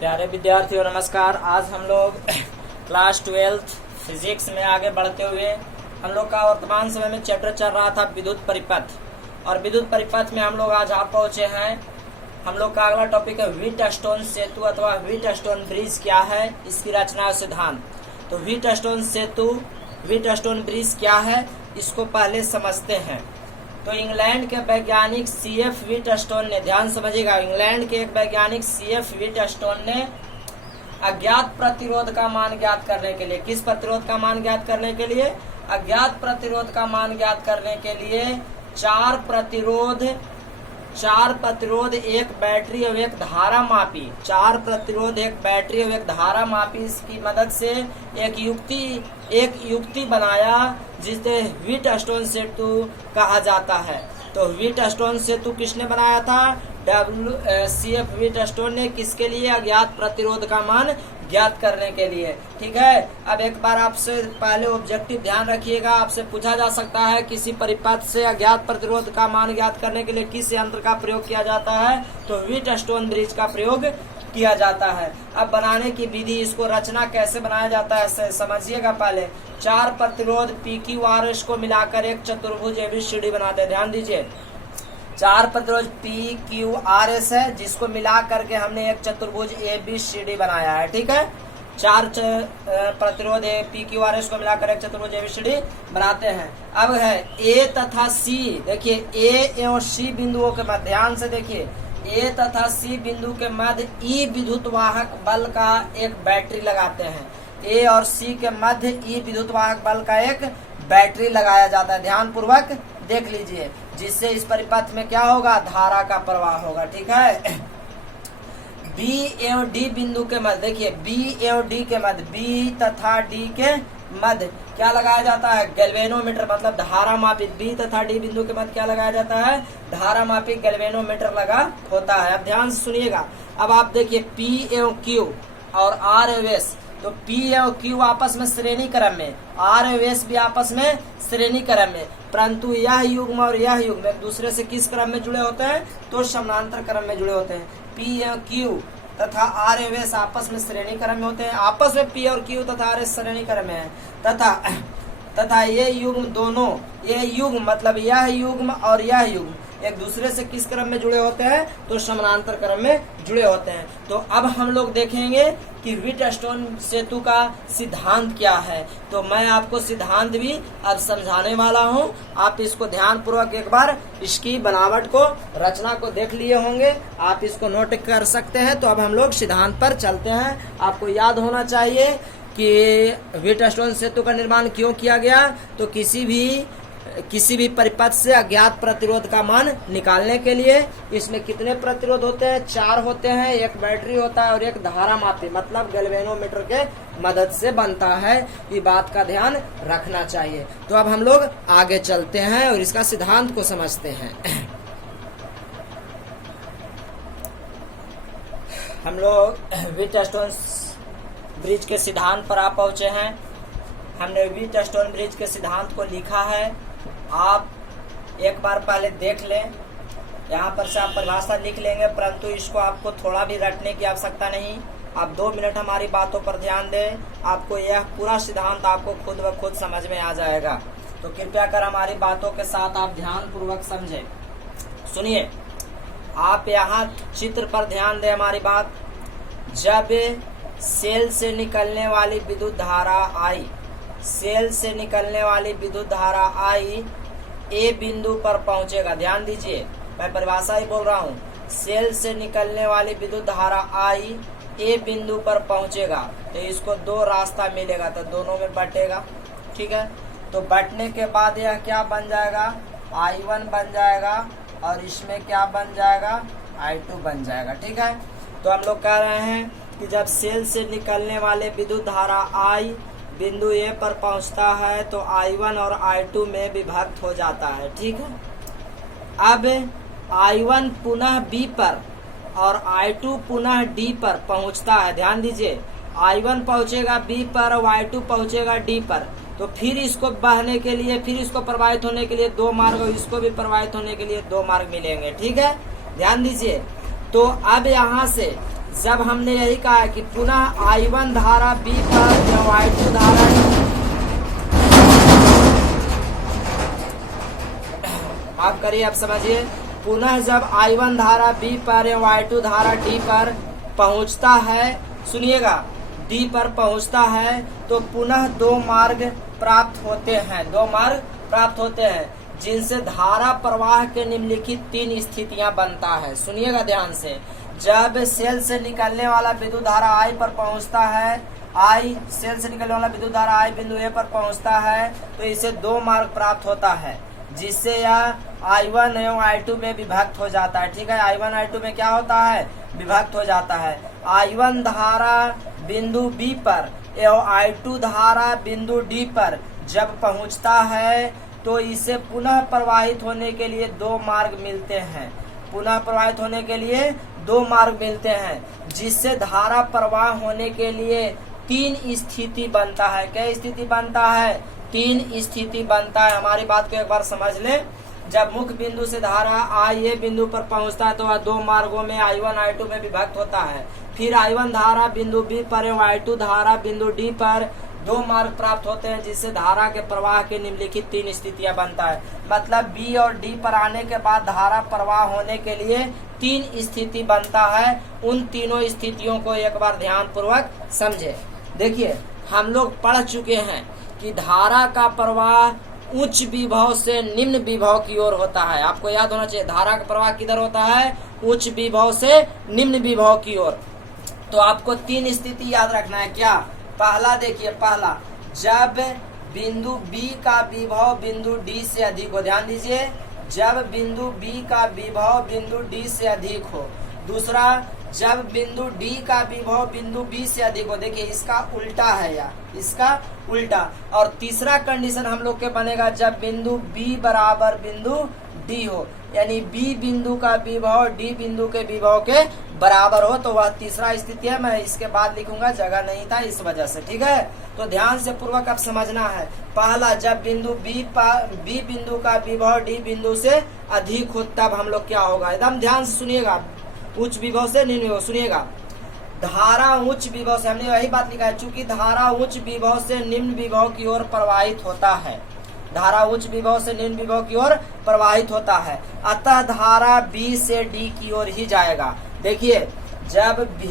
प्यारे विद्यार्थियों नमस्कार। आज हम लोग क्लास 12 फिजिक्स में आगे बढ़ते हुए हम लोग का वर्तमान समय में चैप्टर चल रहा था विद्युत परिपथ, और विद्युत परिपथ में हम लोग आज आप पहुंचे हैं। हम लोग का अगला टॉपिक है व्हीटस्टोन सेतु अथवा व्हीटस्टोन ब्रिज क्या है, इसकी रचना और सिद्धांत। तो व्हीटस्टोन सेतु, व्हीटस्टोन ब्रिज क्या है, इसको पहले समझते हैं। तो इंग्लैंड के वैज्ञानिक CF व्हीटस्टोन ने, ध्यान समझिएगा, इंग्लैंड के एक वैज्ञानिक CF व्हीटस्टोन ने अज्ञात प्रतिरोध का मान ज्ञात करने के लिए, किस प्रतिरोध का मान ज्ञात करने के लिए, अज्ञात प्रतिरोध का मान ज्ञात करने के लिए चार प्रतिरोध एक बैटरी और एक धारा मापी, चार प्रतिरोध एक बैटरी और एक धारा मापी, इसकी मदद से एक युक्ति बनाया जिसे व्हीटस्टोन सेतु कहा जाता है। तो व्हीटस्टोन सेतु किसने बनाया था? CF व्हीटस्टोन ने। किसके लिए? अज्ञात प्रतिरोध का मान ज्ञात करने के लिए। ठीक है। अब एक बार आपसे पहले ऑब्जेक्टिव ध्यान रखिएगा, आपसे पूछा जा सकता है किसी परिपथ से अज्ञात प्रतिरोध का मान ज्ञात करने के लिए किस यंत्र का प्रयोग किया जाता है? तो व्हीटस्टोन ब्रिज का प्रयोग किया जाता है। अब बनाने की विधि, इसको रचना कैसे बनाया जाता है समझिएगा। पहले चार प्रतिरोध PQRS को मिलाकर एक चतुर्भुज ABCD बनाते हैं। ध्यान दीजिए, चार प्रतिरोध PQRS है जिसको मिला करके हमने एक चतुर्भुज ABCD बनाया है। ठीक है। चार प्रतिरोध PQRS को मिलाकर एक चतुर्भुज ABCD बनाते हैं। अब है A तथा C, देखिए A एवं C बिंदुओं के मध्य, ध्यान से देखिए, A तथा C बिंदु के मध्य E विद्युत वाहक बल का एक बैटरी लगाते हैं। A और C के मध्य E विद्युत वाहक बल का एक बैटरी लगाया जाता है। ध्यान पूर्वक देख लीजिए, जिससे इस परिपथ में क्या होगा? धारा का प्रवाह होगा। ठीक है। B एवं D बिंदु के मध्य, देखिए B एवं D के मध्य, B तथा D के मध्य क्या लगाया जाता है? गैल्वेनोमीटर, मतलब धारा मापी। B तथा D बिंदु के मध्य क्या लगाया जाता है? धारा मापी गैल्वेनोमीटर लगा होता है। अब ध्यान से सुनिएगा। अब आप देखिए P एवं Q और R एवं S, तो P एवं Q आपस में श्रेणी क्रम में, R एवं S भी आपस में श्रेणी क्रम में, परंतु यह युग्म और यह युग्म एक दूसरे से किस क्रम में जुड़े होते हैं? तो समानांतर क्रम में जुड़े होते हैं। P एवं Q तथा R एवं S आपस में श्रेणी क्रम में होते हैं। आपस में P और Q तथा R S श्रेणी क्रम में है। तथा ये युग्म दोनों, ये युग्म मतलब यह युग्म और यह युग्म एक दूसरे से किस क्रम में जुड़े होते हैं? तो समानांतर क्रम में जुड़े होते हैं। तो अब हम लोग देखेंगे कि व्हीटस्टोन सेतु का सिद्धांत क्या है। तो मैं आपको सिद्धांत भी अब समझाने वाला हूं। आप इसको ध्यान पूर्वक एक बार इसकी बनावट को, रचना को देख लिए होंगे, आप इसको नोट कर सकते हैं। तो अब हम लोग सिद्धांत पर चलते हैं। आपको याद होना चाहिए कि व्हीटस्टोन सेतु का निर्माण क्यों किया गया। तो किसी भी परिपथ से अज्ञात प्रतिरोध का मान निकालने के लिए। इसमें कितने प्रतिरोध होते हैं? चार होते हैं, एक बैटरी होता है और एक धारा मापी, मतलब गैल्वेनोमीटर के मदद से बनता है। ये बात का ध्यान रखना चाहिए। तो अब हम लोग आगे चलते हैं और इसका सिद्धांत को समझते हैं। हम लोग व्हीटस्टोन ब्रिज के सिद्धांत पर आ पहुंचे हैं। हमने व्हीटस्टोन ब्रिज के सिद्धांत को लिखा है, आप एक बार पहले देख लें। यहाँ पर से आप परिभाषा लिख लेंगे, परंतु इसको आपको थोड़ा भी रटने की आवश्यकता नहीं। आप 2 मिनट हमारी बातों पर ध्यान दें, आपको यह पूरा सिद्धांत आपको खुद ब खुद समझ में आ जाएगा। तो कृपया कर हमारी बातों के साथ आप ध्यान पूर्वक समझें। सुनिए, आप यहाँ चित्र पर ध्यान दें हमारी बात। जब सेल से निकलने वाली विद्युत धारा आई, सेल से निकलने वाली विद्युत धारा आई ए बिंदु पर पहुंचेगा। ध्यान दीजिए, मैं परिभाषा ही बोल रहा हूँ। सेल से निकलने वाली विद्युत धारा आई ए बिंदु पर पहुंचेगा, तो इसको दो रास्ता मिलेगा, तो दोनों में बटेगा। ठीक है। तो बटने के बाद यह क्या बन जाएगा? I1 बन जाएगा, और इसमें क्या बन जाएगा? I2 बन जाएगा। ठीक है। तो हम लोग कह रहे हैं कि जब सेल से निकलने वाले विद्युत धारा I बिंदु ए पर पहुंचता है तो I1 और I2 में विभक्त हो जाता है। ठीक है। अब I1 पुनः B पर और I2 पुनः D पर पहुंचता है। ध्यान दीजिए, I1 पहुंचेगा B पर और I2 पहुंचेगा D पर। तो फिर इसको बहने के लिए, फिर इसको प्रवाहित होने के लिए 2 मार्ग और इसको भी प्रवाहित होने के लिए 2 मार्ग मिलेंगे। ठीक है। ध्यान दीजिए। तो अब यहाँ से जब हमने यही कहा है कि पुनः I1 धारा B पर एवं I2 धारा आप करिए, अब समझिए, पुनः जब I1 धारा B पर एवं I2 धारा D पर पहुंचता है, सुनिएगा, D पर पहुंचता है तो पुनः दो मार्ग प्राप्त होते हैं, दो मार्ग प्राप्त होते हैं जिनसे धारा प्रवाह के निम्नलिखित तीन स्थितियां बनता है। सुनिएगा ध्यान से, जब सेल से निकलने वाला विद्युत धारा I पर पहुंचता है, सेल से निकलने वाला विद्युत धारा I बिंदु A पर पहुंचता है तो इसे दो मार्ग प्राप्त होता है जिससे यह I1 एवं I2 में विभक्त हो जाता है। ठीक है, I1 I2 में क्या होता है, विभक्त हो जाता है। I1 धारा बिंदु B पर एवं I2 धारा बिंदु D पर जब पहुंचता है तो इसे पुनः प्रवाहित होने के लिए दो मार्ग मिलते हैं, पुनः प्रवाहित होने के लिए दो मार्ग मिलते हैं जिससे धारा प्रवाह होने के लिए तीन स्थिति बनता है। क्या स्थिति बनता है, तीन स्थिति बनता है। हमारी बात को एक बार समझ लें, जब मुख्य बिंदु से धारा I A बिंदु पर पहुंचता है तो वह दो मार्गों में I1 I2 में विभक्त होता है। फिर I1 धारा बिंदु B पर एवं I2 धारा बिंदु D पर दो मार्ग प्राप्त होते हैं जिससे धारा के प्रवाह के निम्नलिखित तीन स्थितियां बनता है। मतलब B और D पर आने के बाद धारा प्रवाह होने के लिए तीन स्थिति बनता है। उन तीनों स्थितियों को एक बार ध्यान पूर्वक समझे। देखिए, हम लोग पढ़ चुके हैं कि धारा का प्रवाह उच्च विभव से निम्न विभव की ओर होता है। आपको याद होना चाहिए, धारा का प्रवाह किधर होता है, उच्च विभव से निम्न विभव की ओर। तो आपको तीन स्थिति याद रखना है। क्या, पहला देखिए, पहला, जब बिंदु B का विभव बिंदु D से अधिक हो। ध्यान दीजिए, जब बिंदु B का विभव बिंदु D से अधिक हो। दूसरा, जब बिंदु D का विभव बिंदु B से अधिक हो। देखिए, इसका उल्टा है या इसका उल्टा। और तीसरा कंडीशन हम लोग के बनेगा जब बिंदु B बराबर बिंदु D हो, यानी B बिंदु का विभव D बिंदु के विभव के बराबर हो, तो वह तीसरा स्थिति है। मैं इसके बाद लिखूंगा, जगह नहीं था इस वजह से। ठीक है, तो ध्यान से पूर्वक अब समझना है। पहला, जब बिंदु B बिंदु का विभव D बिंदु से अधिक हो तब हम लोग क्या होगा, एकदम ध्यान से सुनिएगा, उच्च विभव से निम्न विभव। सुनिएगा, धारा उच्च विभव से, हमने वही बात लिखा है, चूंकि धारा उच्च विभव से निम्न विभव की ओर प्रवाहित होता है, धारा उच्च विभव से निम्न विभव की ओर प्रवाहित होता है, अतः धारा B से D की ओर ही जाएगा। देखिए, जब B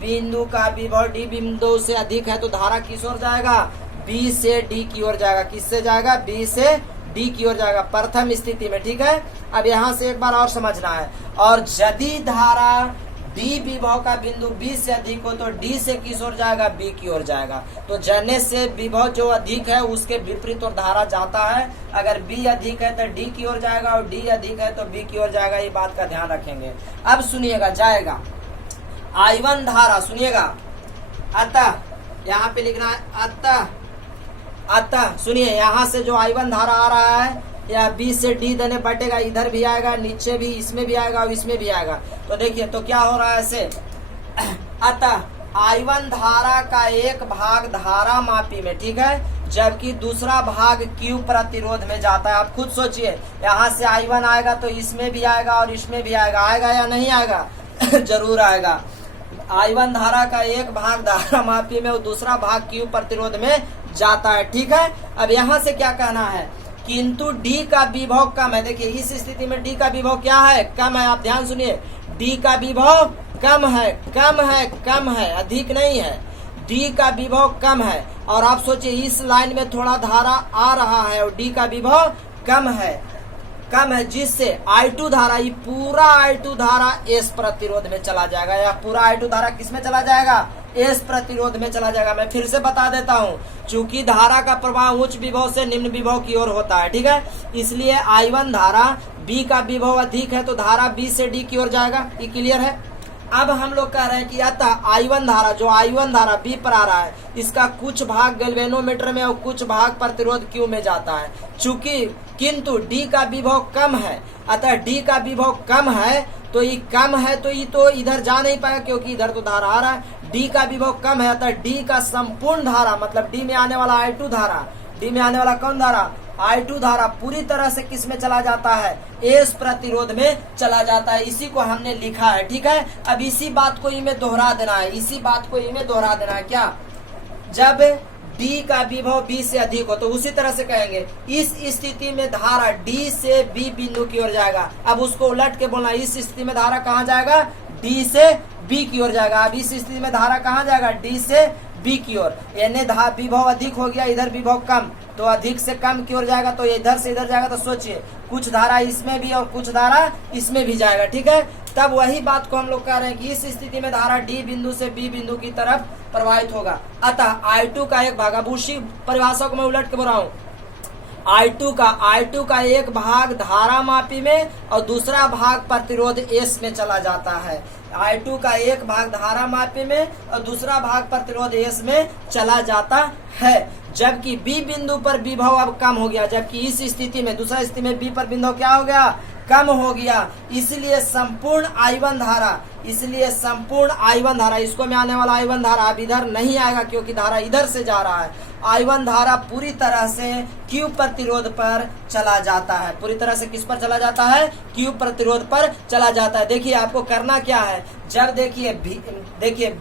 बिंदु का विभव D बिंदु से अधिक है तो धारा किस ओर जाएगा, B से D की ओर जाएगा। किससे जाएगा, B से D की ओर जाएगा, प्रथम स्थिति में। ठीक है, अब यहाँ से एक बार और समझना है। और यदि धारा D विभव का बिंदु B से अधिक हो तो D से किस ओर जाएगा, B की ओर जाएगा। तो जाने से विभव जो अधिक है उसके विपरीत ओर धारा जाता है। अगर B अधिक है तो D की ओर जाएगा और D अधिक है तो B की ओर जाएगा। ये बात का ध्यान रखेंगे। अब सुनिएगा, जाएगा I1 धारा, सुनिएगा, अतः यहाँ पे लिखना है, अतः सुनिए, यहाँ से जो I1 धारा आ रहा है या B से D देने बटेगा, इधर भी आएगा, नीचे भी, इसमें भी आएगा और इसमें भी आएगा। तो देखिए, तो क्या हो रहा है ऐसे, अतः I1 धारा का एक भाग धारा मापी में, ठीक है, जबकि दूसरा भाग Q प्रतिरोध में जाता है। आप खुद सोचिए, यहाँ से I1 आएगा तो इसमें भी आएगा और इसमें भी आएगा, आएगा या नहीं आएगा? जरूर आएगा। I1 धारा का एक भाग धारा मापी में और दूसरा भाग Q प्रतिरोध में जाता है। ठीक है, अब यहाँ से क्या कहना है, किंतु D का विभव कम है। देखिए, इस स्थिति में D का विभव क्या है, कम है। आप ध्यान सुनिए, D का विभव कम है, कम है, कम है, अधिक नहीं है। D का विभव कम है और आप सोचिए इस लाइन में थोड़ा धारा आ रहा है और D का विभव कम है, जिससे I2 धारा, ये पूरा I2 धारा S प्रतिरोध में चला जाएगा, या पूरा I2 धारा किस में चला जाएगा, S प्रतिरोध में चला जाएगा। मैं फिर से बता देता हूँ, चूंकि धारा का प्रवाह उच्च विभव से निम्न विभव की ओर होता है, ठीक है, इसलिए I1 धारा B का विभव अधिक है तो धारा B से D की ओर जाएगा। ये क्लियर है। अब हम लोग कह रहे हैं कि अतः I1 धारा, जो I1 धारा B पर आ रहा है, इसका कुछ भाग गैल्वेनोमीटर में और कुछ भाग प्रतिरोध Q में जाता है। चूंकि किंतु D का विभव कम है, अतः D का विभव कम है तो ये कम है तो ये तो इधर जा नहीं पाएगा क्योंकि इधर तो धारा आ रहा है। D का विभव कम है अतः D का संपूर्ण धारा, मतलब D में आने वाला I2 धारा, D में आने वाला कौन धारा, I2 धारा पूरी तरह से किस में चला जाता है, एस प्रतिरोध में चला जाता है। इसी को हमने लिखा है, ठीक है। अब इसी बात को इनमें दोहरा देना है, इसी बात को इनमें दोहरा देना है। क्या, जब D का विभव B से अधिक हो तो उसी तरह से कहेंगे इस स्थिति में धारा D से B बिंदु की ओर जाएगा। अब उसको उलट के बोलना, इस स्थिति में धारा कहाँ जाएगा, D से B की ओर जाएगा। अब इस स्थिति में धारा कहाँ जाएगा, D से B की ओर। यानी विभव अधिक हो गया, इधर विभव कम, तो अधिक से कम की ओर जाएगा, तो इधर से इधर जाएगा। तो सोचिए कुछ धारा इसमें भी और कुछ धारा इसमें भी जाएगा, ठीक है। तब वही बात को हम लोग कह रहे हैं कि इस स्थिति में धारा D बिंदु से B बिंदु की तरफ प्रवाहित होगा। अतः I2 का एक भाग, अब उसी परिभाषा को मैं उलट के बोल रहा हूँ, I2 का एक भाग धारा मापी में और दूसरा भाग प्रतिरोध S में चला जाता है। I2 का एक भाग धारा मापी में और दूसरा भाग प्रतिरोध S में चला जाता है। जबकि B बिंदु पर विभव अब कम हो गया, जबकि इस स्थिति में, दूसरा स्थिति में B पर बिंदु क्या हो गया, कम हो गया। इसलिए संपूर्ण I1 धारा, इसको में आने वाला I1 धारा अब इधर नहीं आएगा क्योंकि धारा इधर से जा रहा है। I1 धारा पूरी तरह से Q प्रतिरोध पर चला जाता है। पूरी तरह से किस पर चला जाता है, Q प्रतिरोध पर चला जाता है। देखिए आपको करना क्या है, जब देखिए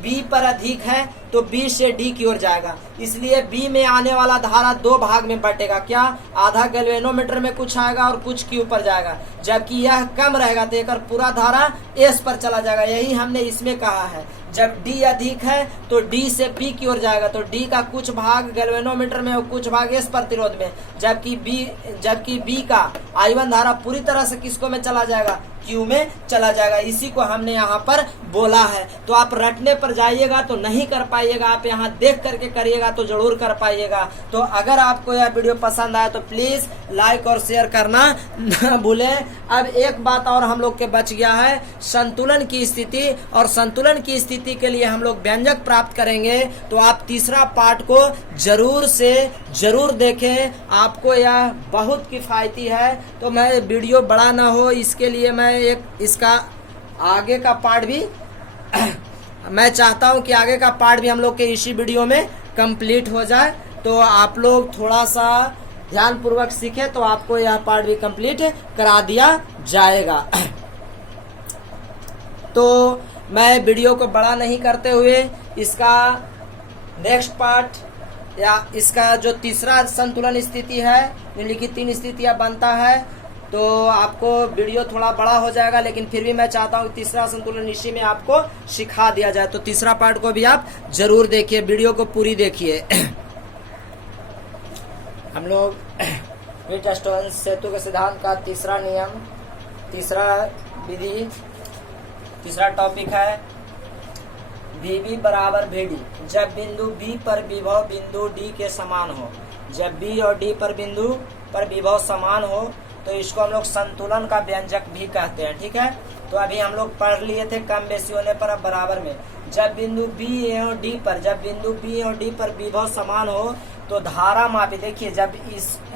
B पर अधिक है तो B से D की ओर जाएगा, इसलिए B में आने वाला धारा दो भाग में बटेगा। क्या, आधा गैल्वेनोमीटर में कुछ आएगा और कुछ Q पर जाएगा। जबकि यह कम रहेगा तो एक पूरा धारा S पर चला जाएगा। यही हमने इसमें कहा है, जब D अधिक है तो D से B की ओर जाएगा, तो D का कुछ भाग गैल्वेनोमीटर में और कुछ भाग S प्रतिरोध में। जबकि B का I1 धारा पूरी तरह से किसको में चला जाएगा, Q में चला जाएगा। इसी को हमने यहाँ पर बोला है। तो आप रटने पर जाइएगा तो नहीं कर पाइएगा, आप यहाँ देख करके करिएगा तो जरूर कर पाइएगा। तो अगर आपको यह वीडियो पसंद आया तो प्लीज लाइक और शेयर करना न भूलें। अब एक बात और हम लोग के बच गया है, संतुलन की स्थिति, और संतुलन की स्थिति के लिए हम लोग व्यंजक प्राप्त करेंगे। तो आप तीसरा पार्ट को जरूर देखें, आपको यह बहुत किफायती है। तो मैं वीडियो बड़ा ना हो इसके लिए मैं इसका आगे का पार्ट भी मैं चाहता हूं कि आगे का पार्ट भी हम लोग के इसी वीडियो में कंप्लीट हो जाए। तो आप लोग थोड़ा सा ध्यान पूर्वक सीखें तो आपको यह पार्ट भी कंप्लीट करा दिया जाएगा। तो मैं वीडियो को बड़ा नहीं करते हुए इसका नेक्स्ट पार्ट या इसका जो तीसरा संतुलन स्थिति है, निम्नलिखित 3 स्थितियां बनता है, तो आपको वीडियो थोड़ा बड़ा हो जाएगा, लेकिन फिर भी मैं चाहता हूँ तीसरा संतुलन इसी में आपको सिखा दिया जाए। तो तीसरा पार्ट को भी आप जरूर देखिए, वीडियो को पूरी देखिए। हम लोग व्हीटस्टोन सेतु के सिद्धांत का तीसरा नियम, तीसरा विधि, तीसरा टॉपिक है VB बराबर VD। जब बिंदु B पर विभव बिंदु D के समान हो, जब B और D पर बिंदु पर विभव समान हो तो इसको हम लोग संतुलन का व्यंजक भी कहते हैं, ठीक है। तो अभी हम लोग पढ़ लिए थे कम बेसी होने पर, अब बराबर में। जब बिंदु B और D पर विभव समान हो तो धारा मापी, देखिए जब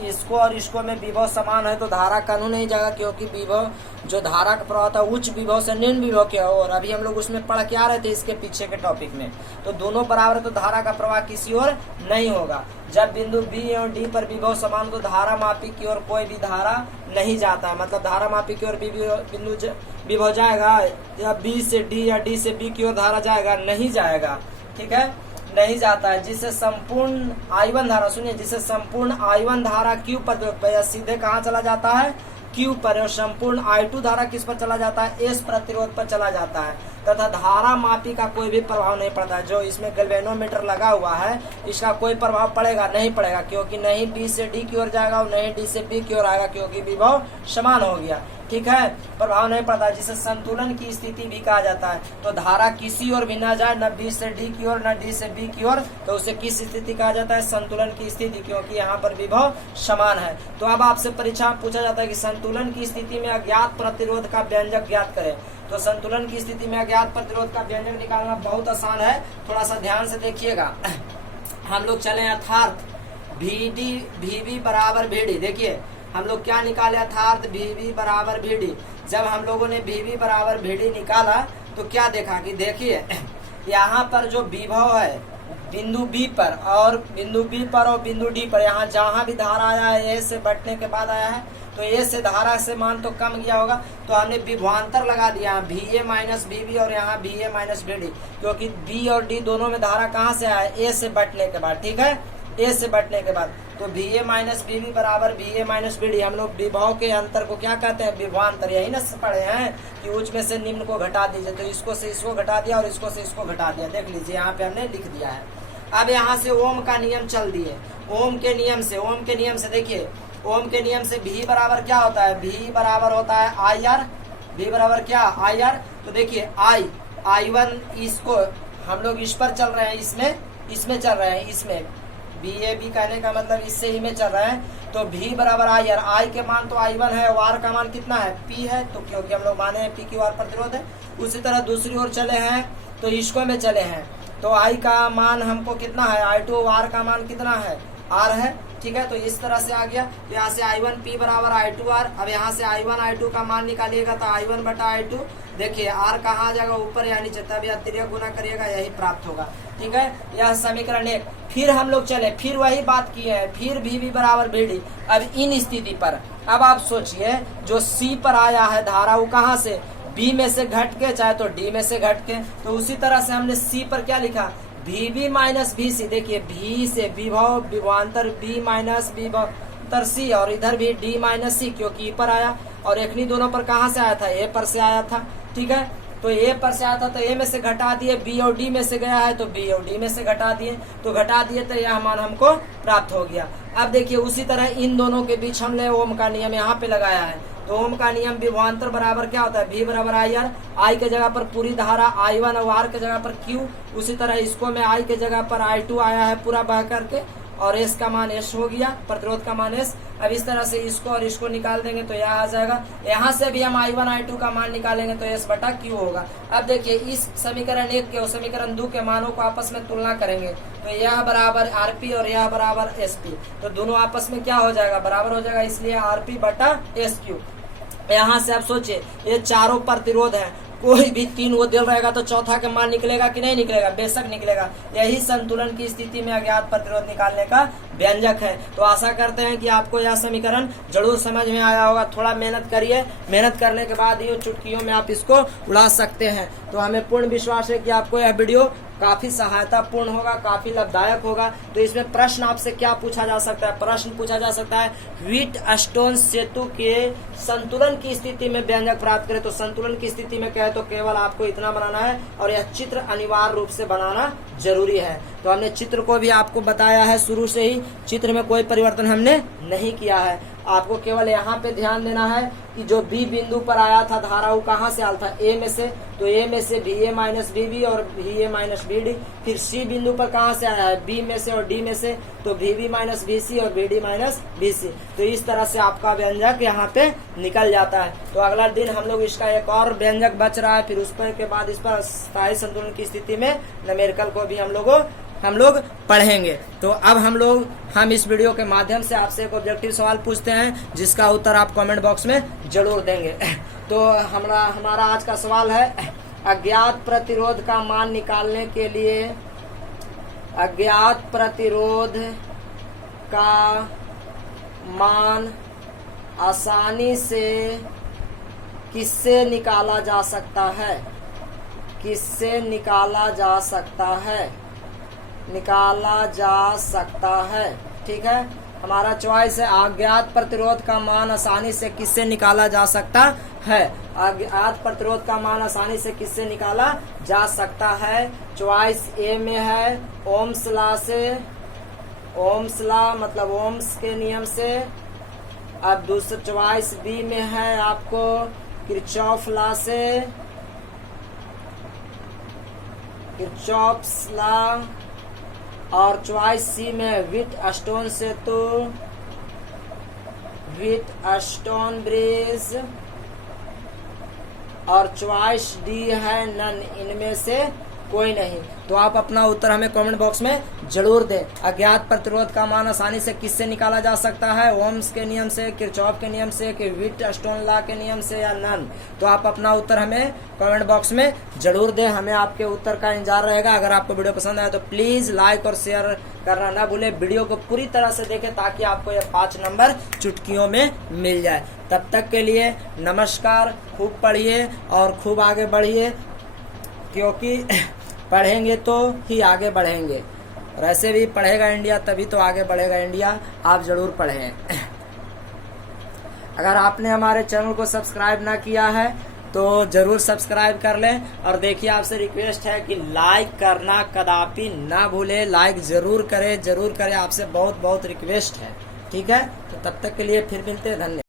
इसको और इसको में विभव समान है तो धारा कानून नहीं जाएगा, क्योंकि विभव जो धारा का प्रवाह था उच्च विभव से निम्न विभव के, और अभी हम लोग उसमें पढ़ के आ रहे थे इसके पीछे के टॉपिक में। तो दोनों बराबर तो धारा का प्रवाह किसी और नहीं होगा। जब बिंदु B और D पर विभव समान तो धारा मापी की ओर कोई भी धारा नहीं जाता है, मतलब धारा मापी की ओर बिंदु विभव जाएगा या B से D या D से B की ओर धारा जाएगा, नहीं जाएगा, ठीक है, नहीं जाता है। जिससे संपूर्ण I1 धारा, सुनिए, जिससे संपूर्ण I1 धारा Q पर सीधे कहाँ चला जाता है, Q पर, और संपूर्ण I2 धारा किस पर चला जाता है, S प्रतिरोध पर चला जाता है, तथा धारा मापी का कोई भी प्रभाव नहीं पड़ता। जो इसमें गैल्वेनोमीटर लगा हुआ है इसका कोई प्रभाव पड़ेगा नहीं पड़ेगा, क्योंकि नहीं B से D की ओर जाएगा और नहीं D से B की ओर आएगा, क्योंकि विभव समान हो गया, ठीक है, प्रभाव नहीं पड़ता। जिसे संतुलन की स्थिति भी कहा जाता है। तो धारा किसी ओर भी ना जाए, न B से D की ओर न D से B की ओर, तो उसे किस स्थिति कहा जाता है, संतुलन की स्थिति, क्योंकि यहाँ पर विभव समान है। तो अब आपसे परीक्षा में पूछा जाता है कि संतुलन की स्थिति में अज्ञात प्रतिरोध का व्यंजक ज्ञात करें। तो संतुलन की स्थिति में अज्ञात प्रतिरोध का व्यंजक निकालना बहुत आसान है, थोड़ा सा ध्यान से देखिएगा। हम लोग चले यथार्थ VB बराबर VD। देखिए हम लोग क्या निकाले, यथार्थ VB बराबर VD। जब हम लोगों ने VB बराबर VD निकाला तो क्या देखा कि देखिए यहाँ पर जो विभव है बिंदु बी पर और बिंदु डी पर, यहाँ जहाँ भी धारा आया है ए से बटने के बाद आया है, तो ए से धारा से मान तो कम गया होगा, तो हमने विभवांतर लगा दिया भी ए माइनस बी बी और यहाँ भी ए माइनस बी डी, क्योंकि बी और डी दोनों में धारा कहाँ से आया है, ए से बटने के बाद। ठीक है, ए से बटने के बाद, तो भी ए माइनस बी बी बराबर भी ए माइनस बी डी। हम लोग विभव के अंतर को क्या कहते हैं, विभवांतर। यही ना पढ़े हैं कि उच्च में से निम्न को घटा दीजिए, तो इसको से इसको घटा दिया और इसको से इसको घटा दिया। देख लीजिए यहाँ पे हमने लिख दिया है। अब यहाँ से ओम का नियम चल दिए, ओम के नियम से देखिए, ओम के नियम से भी बराबर क्या होता है, भी बराबर होता है आई आर, भी बराबर क्या आई आर। तो देखिए I1 इसको हम लोग इस पर चल रहे हैं, इसमें चल रहे हैं, इसमें बी ए बी कहने का मतलब इससे ही में चल रहा है, तो भी बराबर आई आर। आई के मान तो I1 है, आर का मान कितना है, P है, तो क्योंकि हम लोग माने हैं P क्यू आर प्रतिरोध है। उसी तरह दूसरी ओर चले हैं तो इसको में चले हैं, तो I का मान हमको कितना है, I2, आर का मान कितना है, R है। ठीक है, तो इस तरह से आ गया। तो यहाँ से I1 P बराबर I2 R। अब यहाँ से I1 I2 का मान निकालिएगा तो I1 बटा I2, देखिए R कहाँ आ जाएगा, ऊपर या नीचे, तब अतिरिक्त गुना करिएगा, यही प्राप्त होगा। ठीक है, यह समीकरण 1। फिर हम लोग चले, फिर वही बात किए हैं, फिर भी बराबर बी डी। अब इन स्थिति पर अब आप सोचिए, जो C पर आया है धारा, वो कहाँ से, B में से घट के, चाहे तो D में से घट के, तो उसी तरह से हमने C पर क्या लिखा, भी बी माइनस भी सी। देखिए भी से विभव, विभवांतर बी माइनस विभवांतर सी, और इधर भी डी माइनस सी, क्योंकि पर आया, और एकनी दोनों पर कहाँ से आया था, ए पर से आया था। ठीक है, तो ए पर से आया था तो ए में से घटा दिए, बी और डी में से गया है तो बी और डी में से घटा दिए, तो यह मान हमको प्राप्त हो गया। अब देखिए उसी तरह इन दोनों के बीच हमने ओम का नियम यहाँ पे लगाया है, तो ओम का नियम विभवांतर बराबर क्या होता है, भी बराबर आई आर। आई के जगह पर पूरी धारा I1 और आर के जगह पर क्यू, उसी तरह इसको में आई के जगह पर I2 आया है पूरा बह करके, और एस का मान एस हो गया, प्रतिरोध का मान एस। अब इस तरह से इसको और इसको निकाल देंगे तो यह आ जाएगा। यहाँ से भी हम I1 I2 का मान निकालेंगे तो एस बटा क्यू होगा। अब देखिए इस समीकरण 1 के और समीकरण 2 के मानों को आपस में तुलना करेंगे, तो यह बराबर आरपी और यह बराबर एसपी, तो दोनों आपस में क्या हो जाएगा, बराबर हो जाएगा, इसलिए आरपी बटा एस क्यू। यहाँ से आप सोचिए, ये चारों प्रतिरोध है, कोई भी 3 वो दिल रहेगा तो चौथा का मान निकलेगा कि नहीं निकलेगा, बेशक निकलेगा। यही संतुलन की स्थिति में अज्ञात प्रतिरोध निकालने का व्यंजक है। तो आशा करते हैं कि आपको यह समीकरण जरूर समझ में आया होगा। थोड़ा मेहनत करिए, मेहनत करने के बाद ही चुटकियों में आप इसको उड़ा सकते हैं। तो हमें पूर्ण विश्वास है कि आपको यह वीडियो काफी सहायतापूर्ण होगा, काफी लाभदायक होगा। तो इसमें प्रश्न आपसे क्या पूछा जा सकता है, प्रश्न पूछा जा सकता है, व्हीटस्टोन सेतु के संतुलन की स्थिति में व्यंजक प्राप्त करें। तो संतुलन की स्थिति में कहे तो केवल आपको इतना बनाना है, और यह चित्र अनिवार्य रूप से बनाना जरूरी है। तो हमने चित्र को भी आपको बताया है, शुरू से ही चित्र में कोई परिवर्तन हमने नहीं किया है। आपको केवल यहाँ पे ध्यान देना है कि जो बी बिंदु पर आया था धारा, वो कहाँ से आया था, ए में से, तो ए में से भी ए माइनस बी बी और भी ए माइनस बी डी। फिर सी बिंदु पर कहाँ से आया है, बी में से और डी में से, तो भी बी माइनस बी सी और B D minus B C. तो इस तरह से आपका व्यंजक यहाँ पे निकल जाता है। तो अगला दिन हम लोग इसका एक और व्यंजक बच रहा है, फिर उस पर के बाद इस पर स्थायी संतुलन की स्थिति में न्यूमेरिकल को भी हम लोग पढ़ेंगे। तो अब हम इस वीडियो के माध्यम से आपसे एक ऑब्जेक्टिव सवाल पूछते हैं, जिसका उत्तर आप कमेंट बॉक्स में जरूर देंगे। तो हमारा आज का सवाल है, अज्ञात प्रतिरोध का मान निकालने के लिए अज्ञात प्रतिरोध का मान आसानी से किससे निकाला जा सकता है, किससे निकाला जा सकता है। ठीक है, हमारा चॉइस है अज्ञात प्रतिरोध का मान आसानी से किससे निकाला जा सकता है। अज्ञात प्रतिरोध का मान आसानी से किससे निकाला जा सकता है। चॉइस ए में है ओम्स लॉ से, ओम्स लॉ मतलब ओम्स के नियम से। अब दूसरा चॉइस बी में है आपको किरचॉफ लॉ से, किरचॉफ्स लॉ। और चॉइस सी में व्हीटस्टोन सेतु, व्हीटस्टोन ब्रिज। और चॉइस डी है नन, इनमें से कोई नहीं। तो आप अपना उत्तर हमें कमेंट बॉक्स में जरूर दें। अज्ञात प्रतिरोध का मान आसानी से किससे निकाला जा सकता है? ओम्स के नियम से, किरचॉफ के नियम से, कि व्हीटस्टोन लॉ के नियम से, या नन? तो आप अपना उत्तर हमें कमेंट बॉक्स में जरूर दें। हमें आपके उत्तर का इंतजार रहेगा। अगर आपको वीडियो पसंद आए तो प्लीज लाइक और शेयर करना ना भूलें। वीडियो को पूरी तरह से देखें ताकि आपको ये 5 नंबर चुटकियों में मिल जाए। तब तक के लिए नमस्कार। खूब पढ़िए और खूब आगे बढ़िए, क्योंकि पढ़ेंगे तो ही आगे बढ़ेंगे। और ऐसे भी पढ़ेगा इंडिया तभी तो आगे बढ़ेगा इंडिया। आप जरूर पढ़ें। अगर आपने हमारे चैनल को सब्सक्राइब ना किया है तो जरूर सब्सक्राइब कर लें। और देखिए, आपसे रिक्वेस्ट है कि लाइक करना कदापि ना भूलें। लाइक जरूर करें, जरूर करें। आपसे बहुत बहुत रिक्वेस्ट है। ठीक है, तो तब तक के लिए फिर मिलते हैं। धन्यवाद।